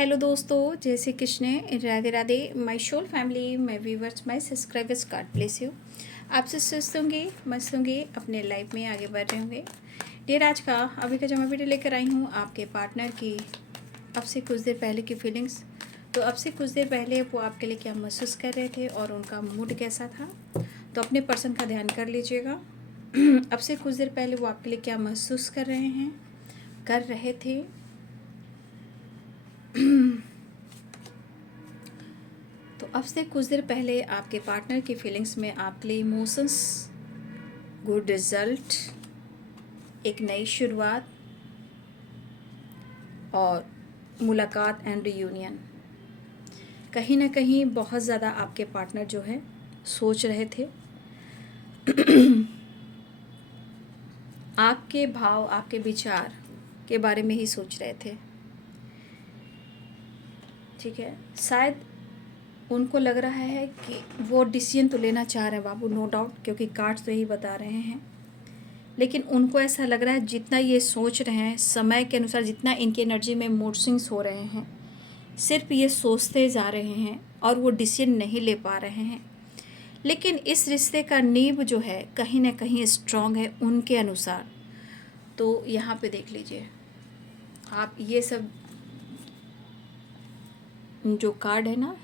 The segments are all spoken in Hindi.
हेलो दोस्तों, जय Shri Krishna, Radhe Radhe. My soul family, my viewers, my subscribers, God bless you. आपसे स्वस्थ होंगे, मस्त होंगे, अपने लाइफ में आगे बढ़ रहे होंगे। डियर, आज का अभी का जो मैं वीडियो लेकर आई हूँ आपके पार्टनर की अब से कुछ देर पहले की फीलिंग्स। तो अब से कुछ देर पहले वो आपके लिए क्या महसूस कर रहे थे और उनका मूड कैसा था, तो अपने पर्सन का ध्यान कर लीजिएगा। अब से कुछ देर पहले वो आपके लिए क्या महसूस कर रहे थे। तो अब से कुछ देर पहले आपके पार्टनर की फीलिंग्स में आपके लिए इमोशंस, गुड रिजल्ट, एक नई शुरुआत और मुलाकात एंड रियूनियन। कहीं ना कहीं बहुत ज़्यादा आपके पार्टनर जो है सोच रहे थे। आपके भाव, आपके विचार के बारे में ही सोच रहे थे। ठीक है, शायद उनको लग रहा है कि वो डिसीजन तो लेना चाह रहे हैं बाबू, नो डाउट, क्योंकि कार्ड्स तो यही बता रहे हैं। लेकिन उनको ऐसा लग रहा है जितना ये सोच रहे हैं, समय के अनुसार जितना इनकी एनर्जी में मूड स्विंग्स हो रहे हैं, सिर्फ ये सोचते जा रहे हैं और वो डिसीजन नहीं ले पा रहे हैं। लेकिन इस रिश्ते का नींव जो है कहीं ना कहीं स्ट्रांग है उनके अनुसार। तो यहाँ पे देख लीजिए आप, ये सब जो कार्ड है ना,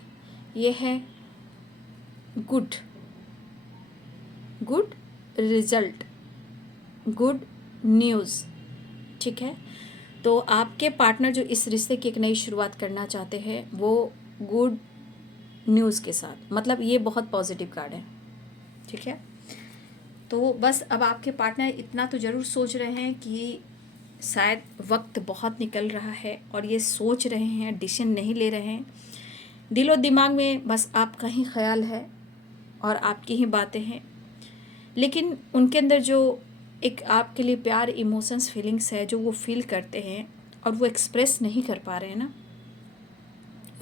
ये है good good result, good news. ठीक है, तो आपके पार्टनर जो इस रिश्ते की एक नई शुरुआत करना चाहते हैं वो गुड न्यूज़ के साथ, मतलब ये बहुत पॉजिटिव कार्ड है। ठीक है, तो बस अब आपके पार्टनर इतना तो ज़रूर सोच रहे हैं कि शायद वक्त बहुत निकल रहा है और ये सोच रहे हैं, डिसीजन नहीं ले रहे हैं। दिलो दिमाग में बस आपका ही ख्याल है और आपकी ही बातें हैं। लेकिन उनके अंदर जो एक आपके लिए प्यार, इमोशंस, फीलिंग्स है जो वो फील करते हैं और वो एक्सप्रेस नहीं कर पा रहे हैं ना,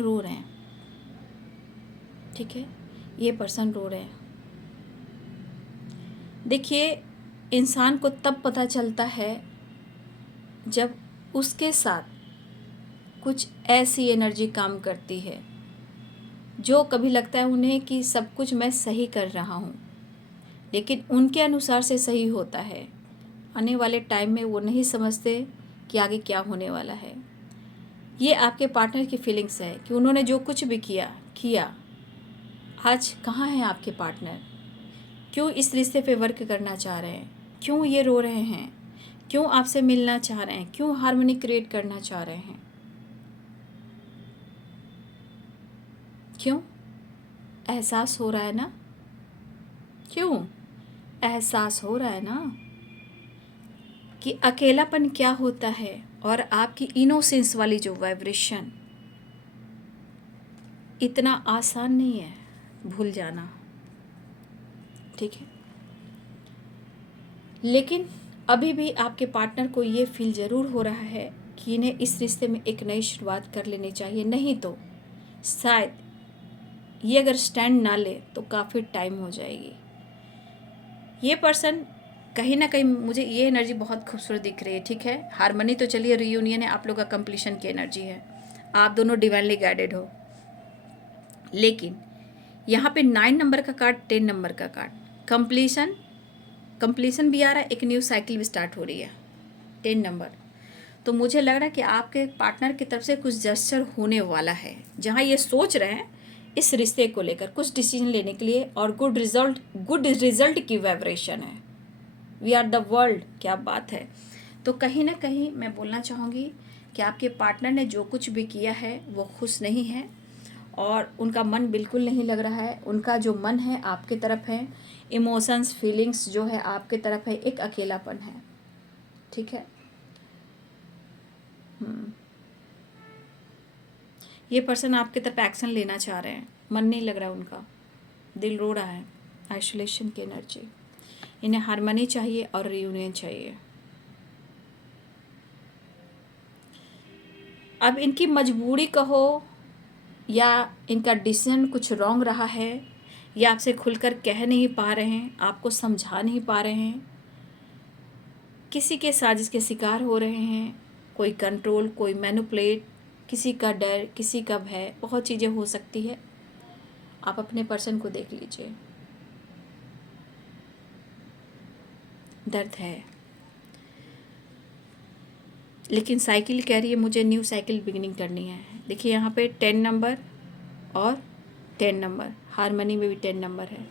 रो रहे हैं। ठीक है, ये पर्सन रो रहे हैं। देखिए, इंसान को तब पता चलता है जब उसके साथ कुछ ऐसी एनर्जी काम करती है जो कभी लगता है उन्हें कि सब कुछ मैं सही कर रहा हूँ, लेकिन उनके अनुसार से सही होता है। आने वाले टाइम में वो नहीं समझते कि आगे क्या होने वाला है। ये आपके पार्टनर की फीलिंग्स है कि उन्होंने जो कुछ भी किया। आज कहाँ हैं आपके पार्टनर? क्यों इस रिश्ते पे वर्क करना चाह रहे हैं? क्यों ये रो रहे हैं? क्यों आपसे मिलना चाह रहे हैं? क्यों हार्मनी क्रिएट करना चाह रहे हैं? क्यों? एहसास हो रहा है ना? क्यों एहसास हो रहा है ना कि अकेलापन क्या होता है और आपकी इनोसेंस वाली जो वाइब्रेशन, इतना आसान नहीं है भूल जाना। ठीक है, लेकिन अभी भी आपके पार्टनर को ये फील ज़रूर हो रहा है कि इन्हें इस रिश्ते में एक नई शुरुआत कर लेनी चाहिए, नहीं तो शायद ये अगर स्टैंड ना ले तो काफ़ी टाइम हो जाएगी। ये पर्सन कहीं ना कहीं, मुझे ये एनर्जी बहुत खूबसूरत दिख रही है। ठीक है, हारमनी तो चलिए, रियूनियन है, आप लोग का कंप्लीशन की एनर्जी है, आप दोनों डिवाइनली गाइडेड हो। लेकिन यहाँ पे 9 नंबर का कार्ड, 10 नंबर का कार्ड, कंप्लीशन भी आ रहा है, एक न्यू साइकिल भी स्टार्ट हो रही है, 10 नंबर। तो मुझे लग रहा है कि आपके पार्टनर की तरफ से कुछ जेस्चर होने वाला है जहाँ ये सोच रहे हैं इस रिश्ते को लेकर कुछ डिसीजन लेने के लिए, और गुड रिजल्ट की वाइब्रेशन है। वी आर द वर्ल्ड, क्या बात है। तो कहीं ना कहीं मैं बोलना चाहूँगी कि आपके पार्टनर ने जो कुछ भी किया है वो खुश नहीं है और उनका मन बिल्कुल नहीं लग रहा है। उनका जो मन है आपके तरफ है, इमोशंस, फीलिंग्स जो है आपके तरफ है, एक अकेलापन है। ठीक है, ये पर्सन आपके तरफ एक्शन लेना चाह रहे हैं, मन नहीं लग रहा उनका, दिल रो रहा है, आइसोलेशन की एनर्जी। इन्हें हार्मनी चाहिए और रियूनियन चाहिए। अब इनकी मजबूरी कहो या इनका डिसीजन कुछ रॉन्ग रहा है, या आपसे खुलकर कह नहीं पा रहे हैं, आपको समझा नहीं पा रहे हैं, किसी के साजिश के शिकार हो रहे हैं, कोई कंट्रोल, कोई मैनिपुलेट, किसी का डर, किसी का भय, बहुत चीज़ें हो सकती है। आप अपने पर्सन को देख लीजिए, दर्द है, लेकिन साइकिल कह रही है मुझे न्यू साइकिल बिगिनिंग करनी है। देखिए यहाँ पे 10 नंबर और 10 नंबर, हारमनी में भी 10 नंबर है।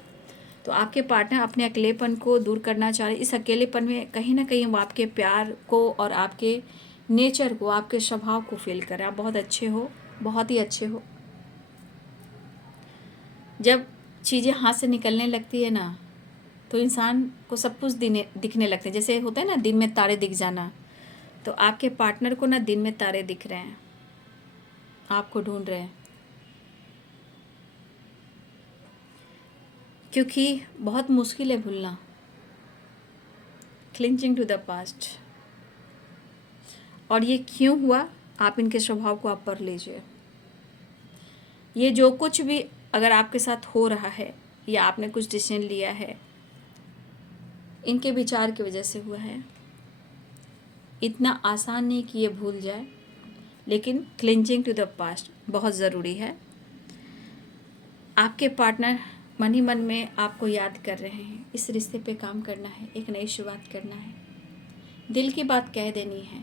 तो आपके पार्टनर अपने अकेलेपन को दूर करना चाह रहे। इस अकेलेपन में कहीं ना कहीं वो आपके प्यार को और आपके नेचर को, आपके स्वभाव को फील कर रहे हैं। आप बहुत अच्छे हो, बहुत ही अच्छे हो। जब चीज़ें हाथ से निकलने लगती है ना, तो इंसान को सब कुछ दिखने लगते हैं। जैसे होता है ना दिन में तारे दिख जाना, तो आपके पार्टनर को ना दिन में तारे दिख रहे हैं, आपको ढूंढ रहे हैं, क्योंकि बहुत मुश्किल है भूलना। Clinching to the past. और ये क्यों हुआ, आप इनके स्वभाव को आप पढ़ लीजिए। ये जो कुछ भी अगर आपके साथ हो रहा है या आपने कुछ डिसीजन लिया है, इनके विचार की वजह से हुआ है। इतना आसान नहीं कि ये भूल जाए, लेकिन क्लिंचिंग टू द पास्ट बहुत ज़रूरी है। आपके पार्टनर मन ही मन में आपको याद कर रहे हैं। इस रिश्ते पे काम करना है, एक नई शुरुआत करना है, दिल की बात कह देनी है।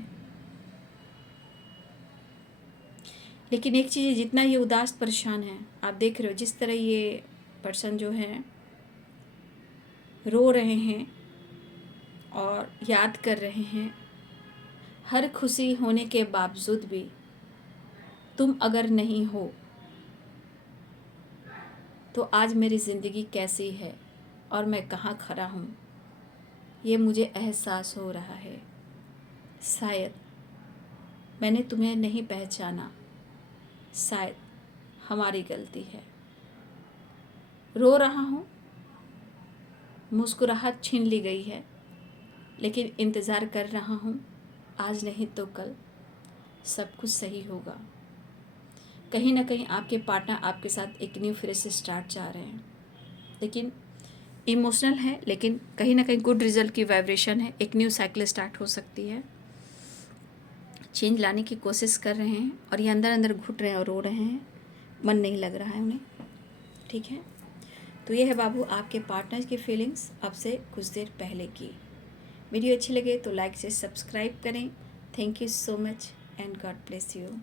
लेकिन एक चीज़, जितना ये उदास परेशान है, आप देख रहे हो जिस तरह ये पर्सन जो है रो रहे हैं और याद कर रहे हैं, हर खुशी होने के बावजूद भी तुम अगर नहीं हो तो आज मेरी ज़िंदगी कैसी है और मैं कहाँ खड़ा हूँ, ये मुझे एहसास हो रहा है। शायद मैंने तुम्हें नहीं पहचाना, शायद हमारी गलती है। रो रहा हूँ, मुस्कुराहट छीन ली गई है, लेकिन इंतज़ार कर रहा हूँ, आज नहीं तो कल सब कुछ सही होगा। कहीं ना कहीं आपके पार्टनर आपके साथ एक न्यू फ्रेश स्टार्ट चाह रहे हैं, लेकिन इमोशनल है, लेकिन कहीं ना कहीं गुड रिजल्ट की वाइब्रेशन है। एक न्यू साइकिल स्टार्ट हो सकती है। चेंज लाने की कोशिश कर रहे हैं और ये अंदर अंदर घुट रहे हैं और रो रहे हैं, मन नहीं लग रहा है उन्हें। ठीक है, तो ये है बाबू आपके पार्टनर की फीलिंग्स अब से कुछ देर पहले की। वीडियो अच्छी लगे तो लाइक से सब्सक्राइब करें। Thank you so much and God bless you.